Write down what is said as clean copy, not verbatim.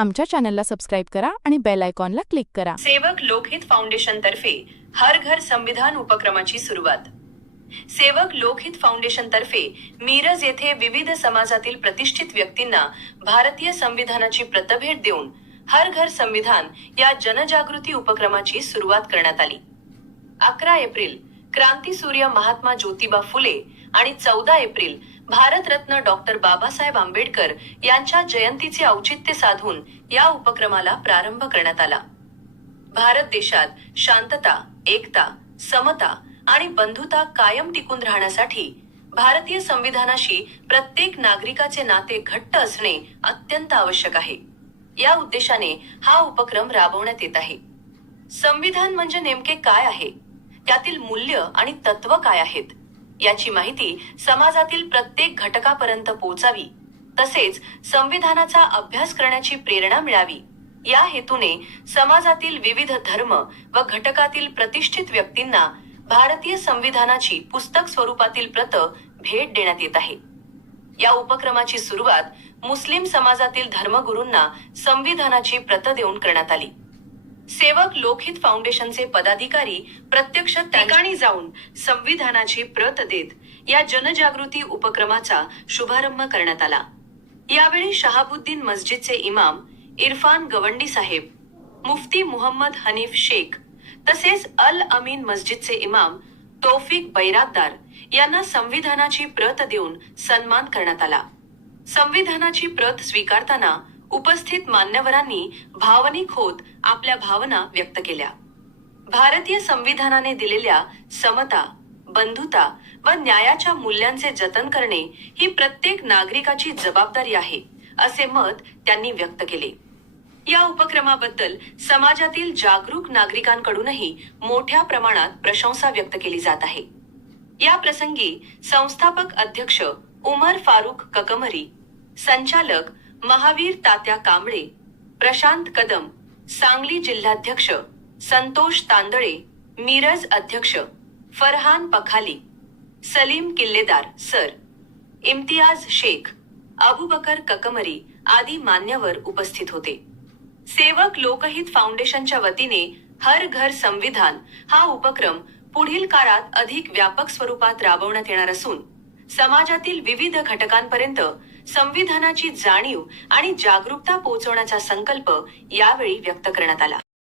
आमच्या चॅनलला सबस्क्राईब करा आणि बेल आयकॉनला क्लिक करा। सेवक लोकहित फाउंडेशन तर्फे हर घर संविधान उपक्रमाची सुरुवात। सेवक लोकहित फाउंडेशन तर्फे मिरज येथे विविध समाजातील प्रतिष्ठित व्यक्तींना भारतीय संविधानाची प्रतभेट देऊन हर घर संविधान या जनजागृती उपक्रमाची सुरुवात करण्यात आली। 11 एप्रिल क्रांतीसूर्य महात्मा ज्योतिबा फुले आणि 14 एप्रिल भारतरत्न डॉक्टर बाबासाहेब आंबेडकर यांच्या जयंतीचे औचित्य साधून या उपक्रमाला प्रारंभ करण्यात आला। भारत देशात शांतता, एकता, समता आणि बंधुता कायम टिकून राहण्यासाठी भारतीय संविधानाशी प्रत्येक नागरिकाचे नाते घट्ट असणे अत्यंत आवश्यक आहे। या उद्देशाने हा उपक्रम राबवण्यात येत आहे। संविधान म्हणजे नेमके काय आहे, त्यातील मूल्य आणि तत्व काय आहेत, याची माहिती समाजातील प्रत्येक घटकापर्यंत पोहोचावी, तसेच संविधानाचा अभ्यास करण्याची प्रेरणा मिळावी, या हेतूने समाजातील विविध धर्म व घटकातील प्रतिष्ठित व्यक्तींना भारतीय संविधानाची पुस्तक स्वरूपातील प्रत भेट देण्यात येत आहे। या उपक्रमाची सुरुवात मुस्लिम समाजातील धर्मगुरूंना संविधानाची प्रत देऊन करण्यात आली। सेवक लोकहित फाउंडेशनचे पदाधिकारी प्रत्यक्ष ठिकाणी जाऊन संविधानाची प्रत देत या जनजागृती उपक्रमाचा शुभारंभ करण्यात आला। यावेळी शहाबुद्दीन मस्जिदचे इमाम इरफान गवंडी साहेब, मुफ्ती मुहम्मद हनीफ शेख तसेच अल अमीन मस्जिदचे इमाम तौफिक बैरागदार यांना संविधानाची प्रत देऊन सन्मान करण्यात आला। संविधानाची प्रत स्वीकारताना उपस्थित मान्यवरांनी भावनिक होत आपल्या भावना व्यक्त केल्या। भारतीय संविधानाने दिलेल्या समता, बंधुता व न्यायाच्या मूल्यांचे जतन करणे ही प्रत्येक नागरिकाची जबाबदारी आहे, असे मत त्यांनी व्यक्त केले। या उपक्रमाबद्दल समाजातील जागरूक नागरिकांकडूनही मोठ्या प्रमाणात प्रशंसा व्यक्त केली जात आहे। या प्रसंगी संस्थापक अध्यक्ष उमर फारुक ककमरी, संचालक महावीर तात्या कांबळे, प्रशांत कदम, सांगली जिल्हाध्यक्ष संतोष तांदळे, मिरज अध्यक्ष फरहान पखाली, सलीम किल्लेदार सर, इम्तियाज शेख, अबुबकर ककमरी आदी मान्यवर उपस्थित होते। सेवक लोकहित फाउंडेशनच्या वतीने हर घर संविधान हा उपक्रम पुढील काळात अधिक व्यापक स्वरूपात राबवण्यात येणार असून समाजातील विविध घटकांपर्यंत संविधानाची जाणीव आणि जागरूकता पोहोचवण्याचा संकल्प यावेळी व्यक्त करण्यात आला।